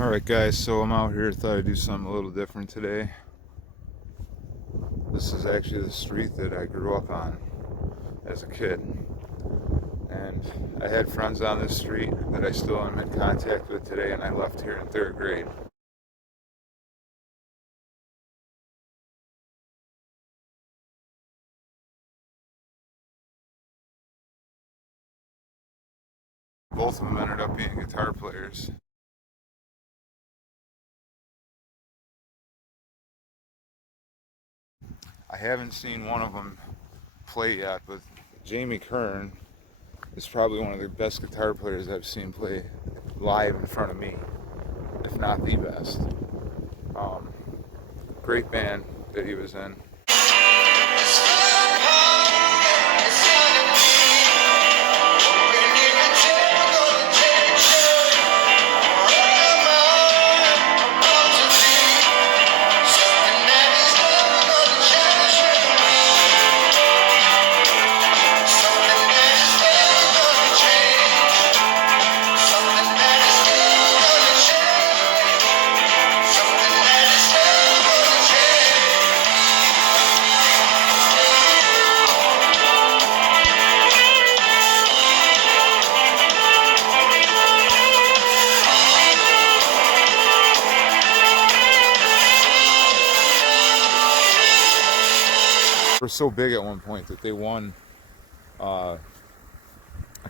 Alright guys, so I'm out here, thought I'd do something a little different today. This is actually the street that I grew up on as a kid. And I had friends on this street that I still am in contact with today, and I left here in 3rd grade. Both of them ended up being guitar players. I haven't seen one of them play yet, but Jamie Kern is probably one of the best guitar players I've seen play live in front of me, if not the best. Great band that he was in. They were so big at one point that they won a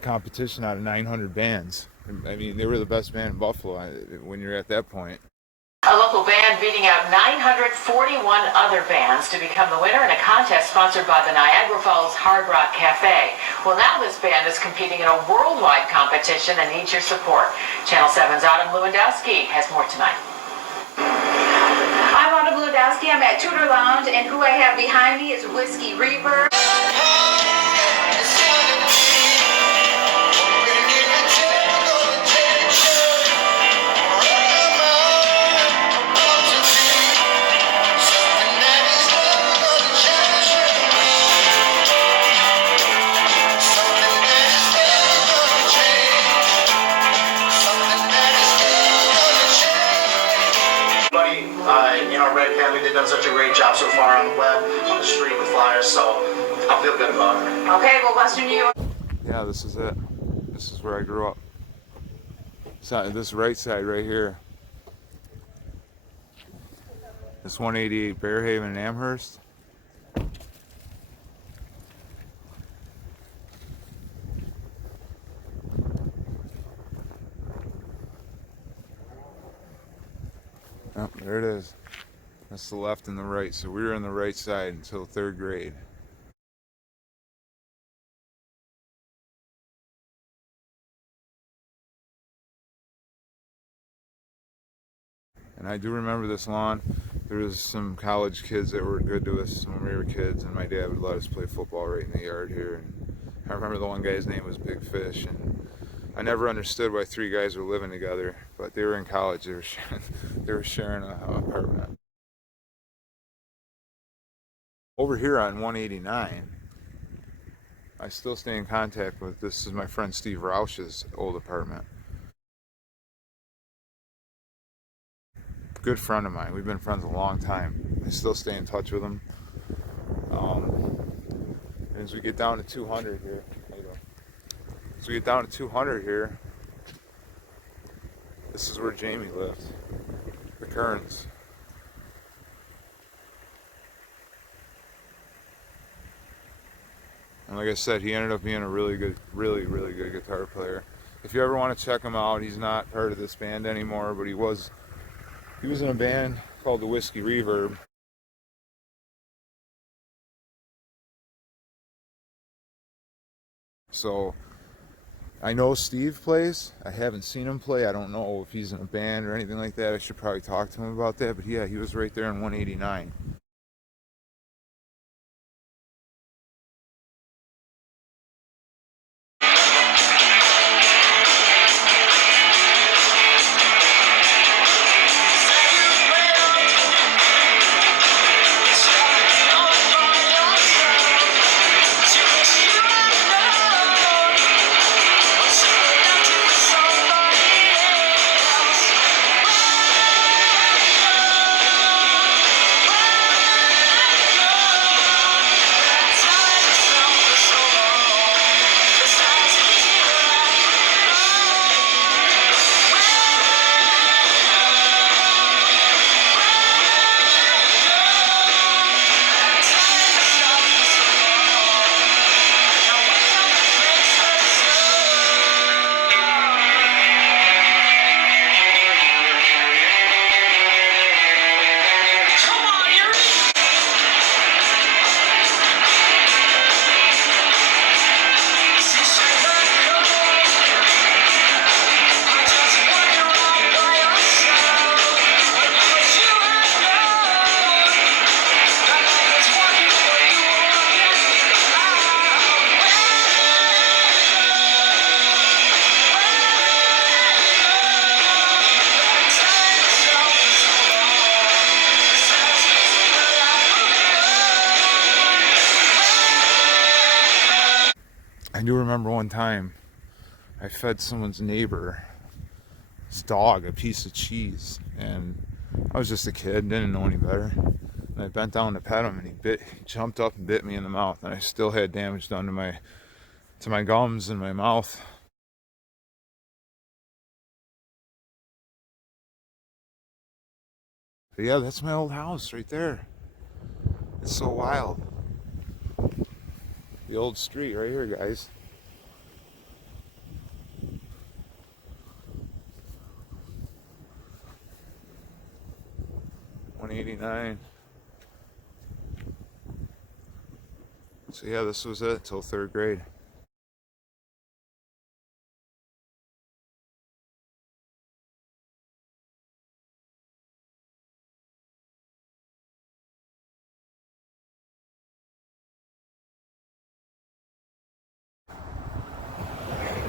competition out of 900 bands. I mean, they were the best band in Buffalo when you're at that point. A local band beating out 941 other bands to become the winner in a contest sponsored by the Niagara Falls Hard Rock Cafe. Well, now this band is competing in a worldwide competition and needs your support. Channel 7's Autumn Lewandowski has more tonight. I'm Autumn Lewandowski. I'm at Tudor Lounge, and who I have behind me is Whiskey Reaper. Red Family, they've done such a great job so far on the web, on the street with flyers, so I feel good about it. Okay, well, Western New York. Yeah, this is it. This is where I grew up. So this right side right here. This 188 Berehaven and Amherst. Oh, there it is. That's the left and the right. So we were on the right side until 3rd grade. And I do remember this lawn. There was some college kids that were good to us when we were kids, and my dad would let us play football right in the yard here. And I remember the one guy's name was Big Fish, and I never understood why 3 guys were living together, but they were in college. They were sharing an apartment. Over here on 189, I still stay in contact with, this is my friend Steve Roush's old apartment. Good friend of mine. We've been friends a long time. I still stay in touch with him. And as we get down to 200 here, this is where Jamie lived, the Kerns. And like I said, he ended up being a really good guitar player. If you ever want to check him out, he's not part of this band anymore, but he was in a band called the Whiskey Reverb. So I know Steve plays. I haven't seen him play. I don't know if he's in a band or anything like that. I should probably talk to him about that. But yeah, he was right there in 189. I do remember one time I fed someone's neighbor's dog a piece of cheese, and I was just a kid, didn't know any better. And I bent down to pet him, and he jumped up and bit me in the mouth, and I still had damage done to my gums and my mouth. But yeah, that's my old house right there. It's so wild. The old street right here, guys. $189. So yeah, this was it till 3rd grade.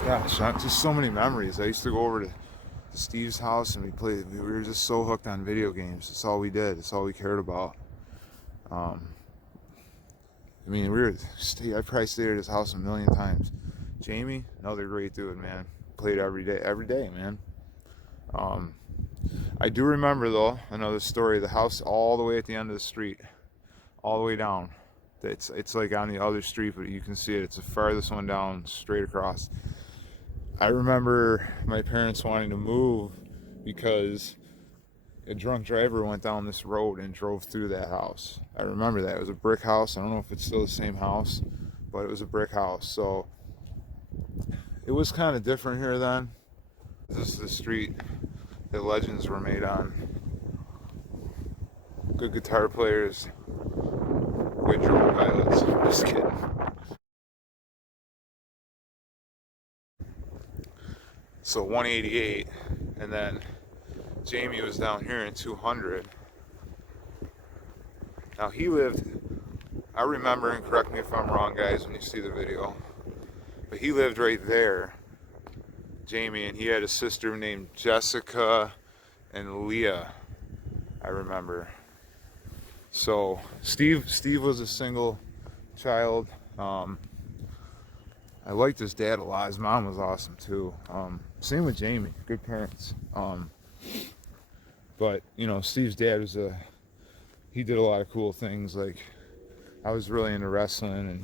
Gosh, just so many memories. I used to go over to Steve's house and we were just so hooked on video games. That's all we did. That's all we cared about. I mean, I probably stayed at his house a million times. Jamie, another great dude, man. Played every day, man. I do remember though, another story, the house all the way at the end of the street, all the way down. It's like on the other street, but you can see it. It's the farthest one down, straight across. I remember my parents wanting to move because a drunk driver went down this road and drove through that house. I remember that. It was a brick house. I don't know if it's still the same house, but it was a brick house. So it was kind of different here then. This is the street that legends were made on. Good guitar players, good drone pilots. Just kidding. So 188, and then Jamie was down here in 200. Now he lived, I remember, and correct me if I'm wrong guys when you see the video, but he lived right there, Jamie, and he had a sister named Jessica and Leah, I remember. So Steve was a single child. I liked his dad a lot. His mom was awesome too. Same with Jamie, good parents. But you know, Steve's dad he did a lot of cool things. Like I was really into wrestling, and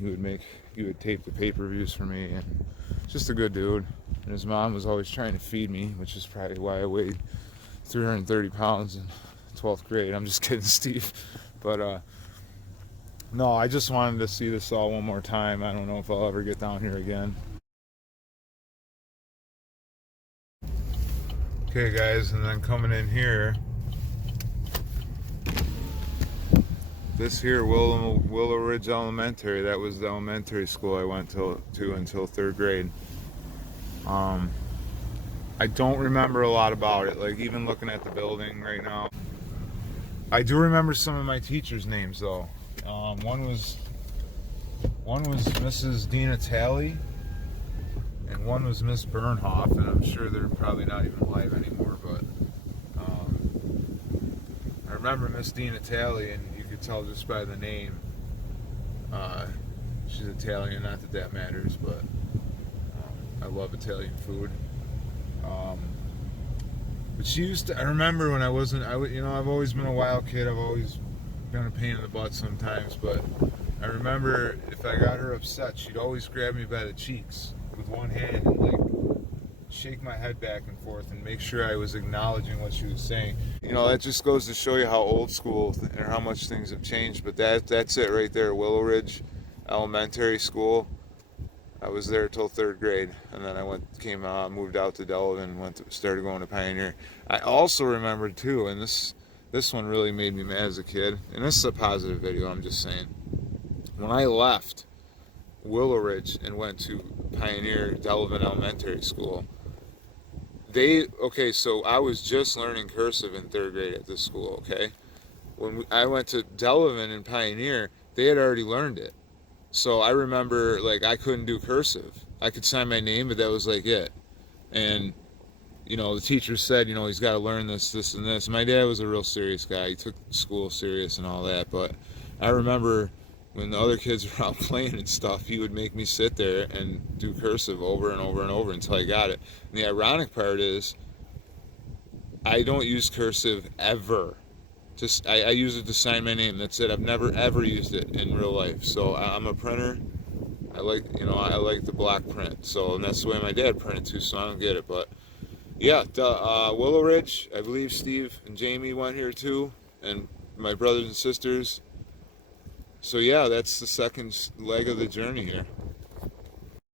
he would tape the pay-per-views for me, and just a good dude. And his mom was always trying to feed me, which is probably why I weighed 330 pounds in 12th grade. I'm just kidding, Steve. But no, I just wanted to see this all one more time. I don't know if I'll ever get down here again. Okay guys, and then coming in here, this here, Willow Ridge Elementary, that was the elementary school I went to until 3rd grade. I don't remember a lot about it, like even looking at the building right now. I do remember some of my teachers' names though. One was Mrs. Dina Talley, and one was Miss Bernhoff, and I'm sure they're probably not even alive anymore, but I remember Miss Dina Talley, and you could tell just by the name she's Italian. Not that that matters, but I love Italian food. But she used to, I remember when I've always been a wild kid. I've always been a pain in the butt sometimes, but I remember if I got her upset, she'd always grab me by the cheeks with one hand and like shake my head back and forth and make sure I was acknowledging what she was saying. You know, that just goes to show you how old school and how much things have changed. But that's it right there, Willow Ridge Elementary School. I was there till 3rd grade, and then I moved out to Delavan, started going to Pioneer. I also remember too, and this one really made me mad as a kid, and this is a positive video, I'm just saying. When I left Willow Ridge and went to Pioneer Delavan Elementary School, so I was just learning cursive in 3rd grade at this school, okay? When I went to Delavan and Pioneer, they had already learned it. So I remember, like, I couldn't do cursive. I could sign my name, but that was like it. And, you know, the teacher said, you know, he's got to learn this, and this. My dad was a real serious guy. He took school serious and all that. But I remember when the other kids were out playing and stuff, he would make me sit there and do cursive over and over and over until I got it. And the ironic part is, I don't use cursive ever. Just I use it to sign my name. That's it. I've never ever used it in real life. So I'm a printer. I like the block print. So, and that's the way my dad printed too. So I don't get it. But yeah, Willow Ridge. I believe Steve and Jamie went here too, and my brothers and sisters. So yeah, that's the second leg of the journey here.